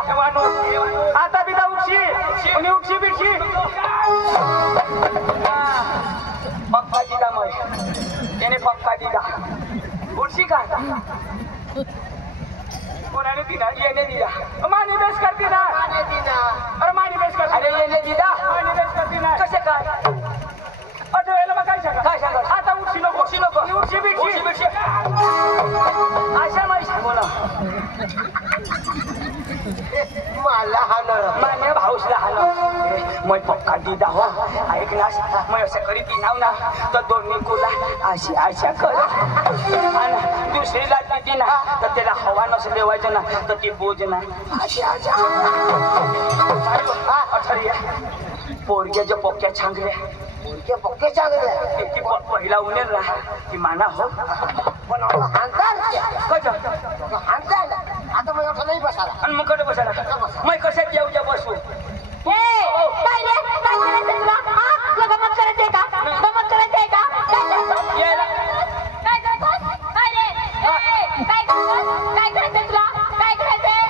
आता बिदा उठशी कोणी उठशी बिडशी पक्का दिला मग त्याने पक्का दिला उठशी का कोणाने दिला येणे दिला मानी बेस करते ना अरे मानी बेस करते अरे येणे दिला मानी बेस करते ना कसे काय आठवलेलं मग काय सांगा आता उठशी नको उठशी बिडशी अशा माहिती बोला मला मान्य भाऊसला हाल मग पक्का दिदा हो ऐक ना मग असं करीत नाव ना तर दोन्ही कुला अशी आशा कर आणि दुसरीला दिदी ना तर त्याला हवा नसेल देवायचं ना तर ती बोज ना अशी आशा अठरिया पोरग्याच्या पोक्या छांगल्या पोक्या छांगल्या ती पहिला उनेल ना ती माना हो पण आता मग नाही बसायला आणि मग कडे बसायला मग कशात येऊया बसू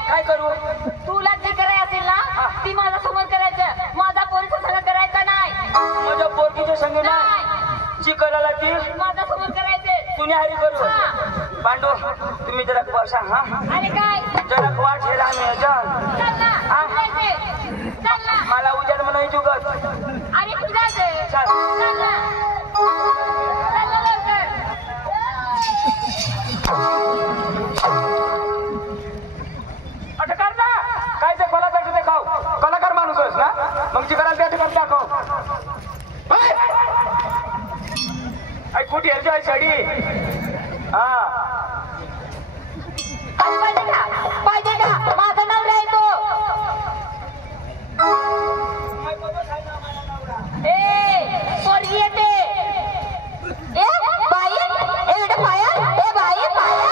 काय करू तुला जे करायचं असेल ना ती माझ्या समोर करायचं माझा पोरीचा संग करायचा नाही माझ्या पोरगीच्या संग नाही जी करायला ती माझ्या समोर करायचे तुम्ही हरी करू पांडू तुम्ही जरा बसा हा अरे काय जरा वाट हे राम मला उजाड म्हणून जुगत अरे कुठे अटकार ना काय ते कलाकार ते खाऊ कलाकार माणूस आहेस ना मग जी करायला त्या ठिकाणी दाखव कुठे यायची साडी हा पाहिजे का माझा नवरा आहे तो पोरगी येते बाई एवढं पाया ए बाई पाया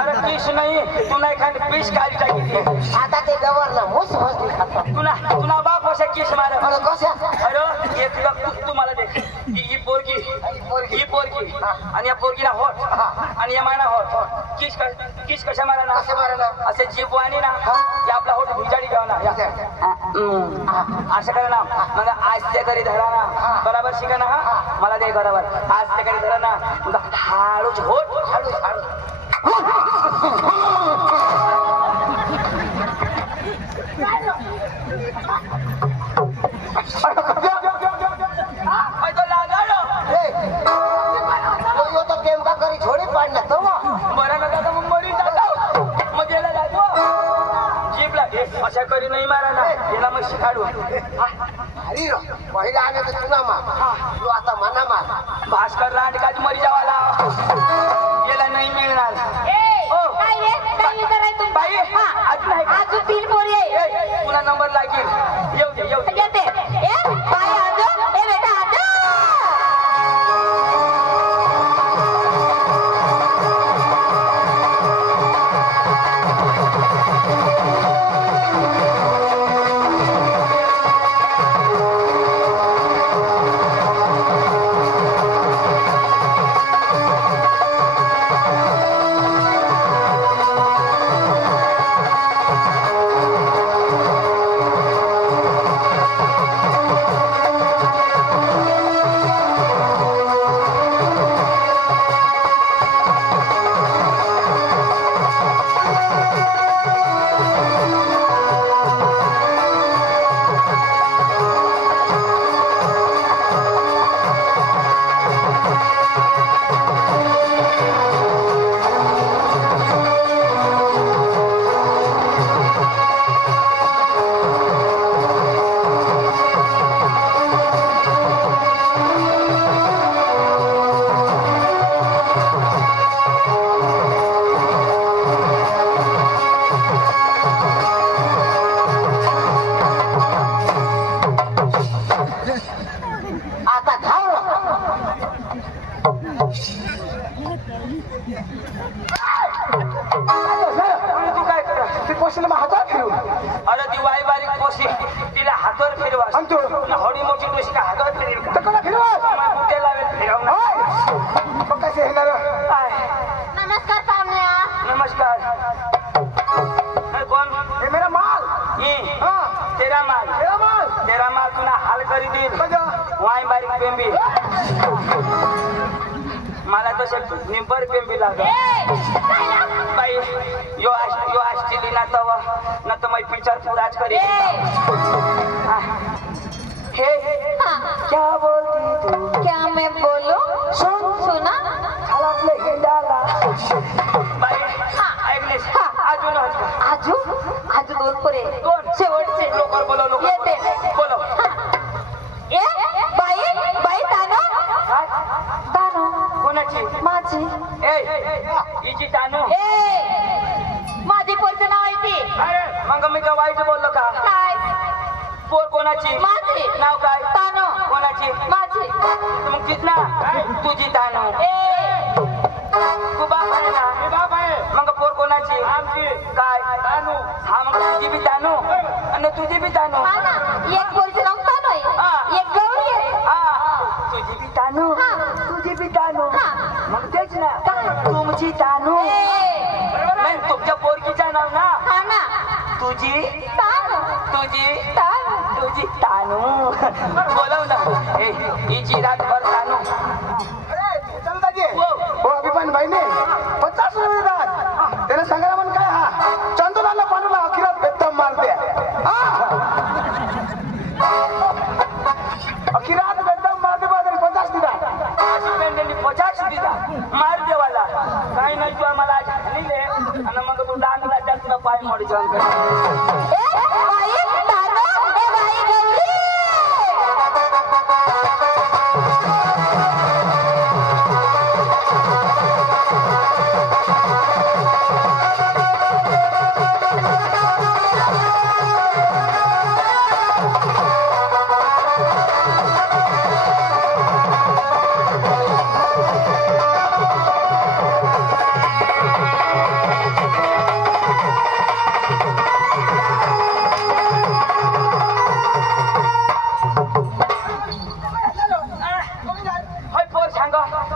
अरे पीस नाही तू नाही खाली पीस काढी टाकी आता ते गवरला मुस मस्ती खाता तुला बाप अशा किस मार कशा अरे एक तुम्हाला देख ही पोरगी आणि या पोरगीला होत आणि या मायना होत किस कशा मारा असे जीप आणि ना या आपला होट भिजाडी घ्यावा ना असं करा ना मग आज ते घरी धरा ना बरोबर शिका ना मला दे बरोबर आज ते घरी धरा ना मग हाळूच होट हाळूच छोडी पाडला तो बरं ना दादा मग मरी जातो मग याला जातो जीपला अशा करी नाही मारा ना याला मग शिकाडू अरे पहिला आले तर तुला मार तू आता मना मार भास्कर रांडकाच मरी जावाला याला नाही मिळणार काय रे काय विचाराय तू बाई अजून 3 पोरी आहे तुला नंबर लागेल येऊ दे येते बाई आजो ए बेटा आजो माय बारीक पेंबी मला तसे निंबर पेंबी लागत बाई यो असतील ना तर मैं पिक्चर पुराच करी हे क्या बोलती तू क्या मैं बोलूं? सुना आपलं हिंडाला बाई ऐकलेस अजून आजू दोन पुरे दोन शेवटचे लवकर बोलव येते बोलव ए बाई तानो कोणाची माझी हिची तानू माझी पोरचं नाव आहे ती अरे मग मी का वाईट बोललो का काय पोर कोणाची माझी नाव काय तानो कोणाची माझी मग तीच ना तुझी तानू तू बाप आहे ना मी बाप आहे मग पोर कोणाची आमची काय तानू हा मग तुझी बी तानू आणि तुझी बी तानू हा ना एक पोरचं नाव तानो आहे एक गौरी आहे हा तुझी बी तानू तुझी बी तानू मग तेच ना तुमची तानू नाही तुमच्या पोरकीचं नाव ना हा ना तुझी तानो तुझी तानू बोलव ना हिची रातभर तानू हो अभिमान भाई ने 50 रुपये देतात त्याला सांगायला म्हण काय हा चंदुलाला पाणूला अखिरात बेदम मारते अखिरात बेदम मारते बदल 50 देतात 50 दिला मार देवाला काय नाही तू आम्हाला आज हाणले आणि मग तू डांगला जास्त पाय मोडी जाऊन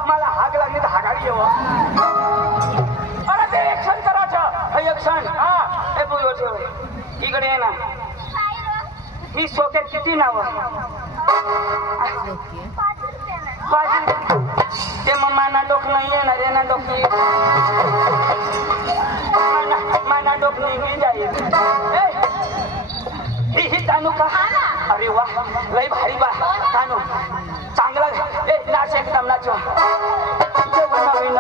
मला हाक लागली तर हागाडी येव अरे ते एक्शन करायचं एक्शन हे तू इकडे ये ना ही सोक्यात किती नाव ते मग माना डोक नाही येणार आहे ना डोक माना डोक नाही जाईल ही तानू का अरे वा लय भारी बा तानू चांगला नाच एकदम नाच नवीन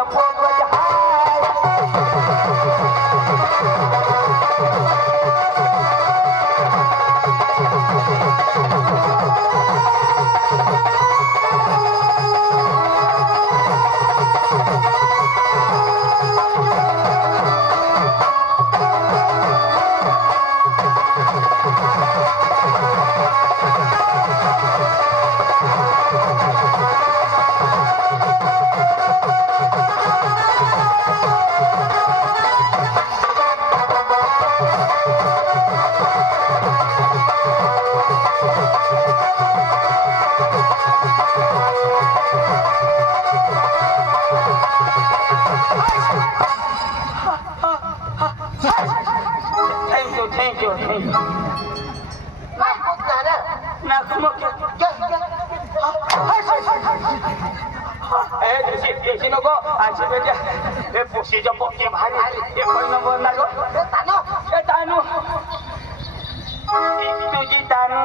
Thank you. देशी नको अशी म्हणजे हे पोशीच्या पोकी भारी एक नंबर ना गो तानू तुझी तानू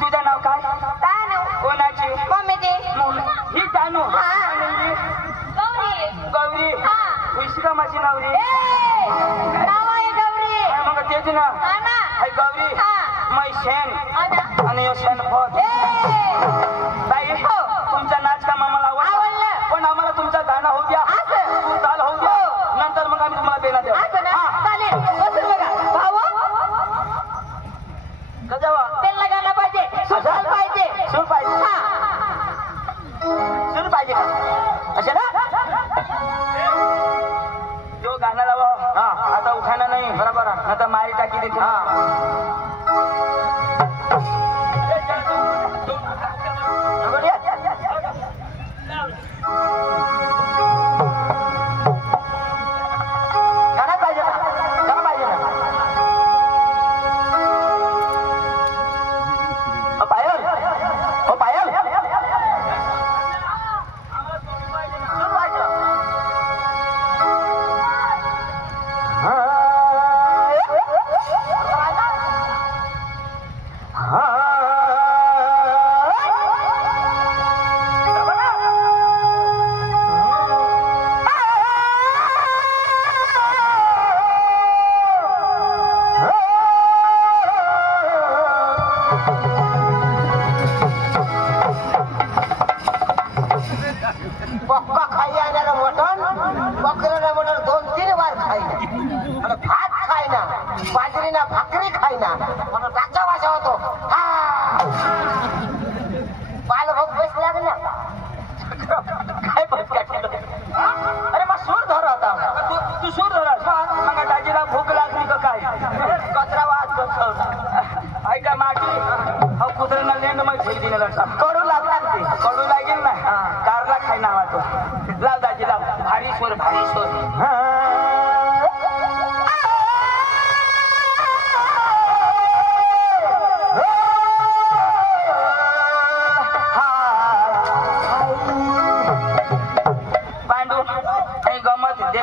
तुझं नाव काय तानो कोणाची मम्मीची ही तानू गौरी विशिका माझी नवरी नाव आहे गौरी मग तेच ना हा ना हाय गौरी मै शेण आणि यो शेण फट बाई तुमचा नाच का आम्हाला आवडला पण आम्हाला तुमचा गाणं होऊ द्या तू चाल होऊ द्या नंतर मग आम्ही तुम्हाला देणार देऊ चालेल बसून बघा भाऊ कजावा त्यांना गाणं पाहिजे सूर पाहिजे सूर पाहिजे सूर पाहिजे का असे ना जो गाणं लावा आता उठाना नाही बरोबर आता मारी टाकी देते गाणं पाहिजे का गाणं पाहिजे ना पायल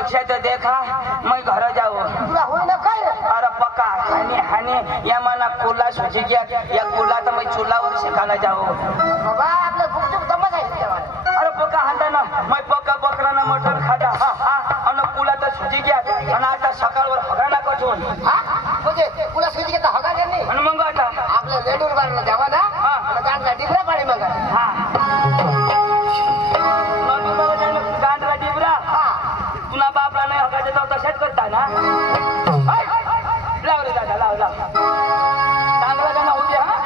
पूछे तो देखा मैं घर जाऊ तुला होई ना काय रे? अरे पक्का हानी या मना कुला सुजी गया या कुला तर मैं चुल्हावर शिकायला जाऊ बाबा आपलं गुपचूप दमच आहे तेव्हा. अरे पक्का हाता ना मैं पक्का बकरा ना मटन खाता हा आणि कुला तर सुजी गया आणि आता सकाळवर हगाना कठून हा म्हणजे तुला सुजी घेता हगा नाही आणि मग आता आपल्या लेडूर बारला जावा ना आणि गांडला डिबरा पाणी मग हा गांडला डिबरा तुला बापला नाही हगायचं तर तशाच करता ना लाव रे दादा लाव चांगला गाणं होऊ दे हा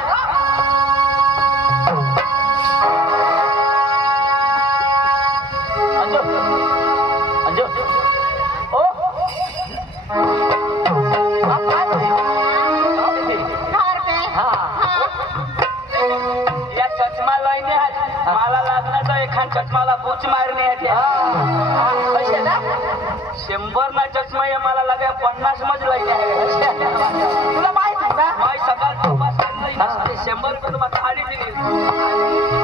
अंजू ओ या चष्मा लाईने मला लागणार तर एखाद चष्माला बुच मारणे पैसे ना 100 ना चष्मा आहे मला लागे 50 मज लाईने आहे तुला माहिती ना सकाळ 100 रुपये साडी दिली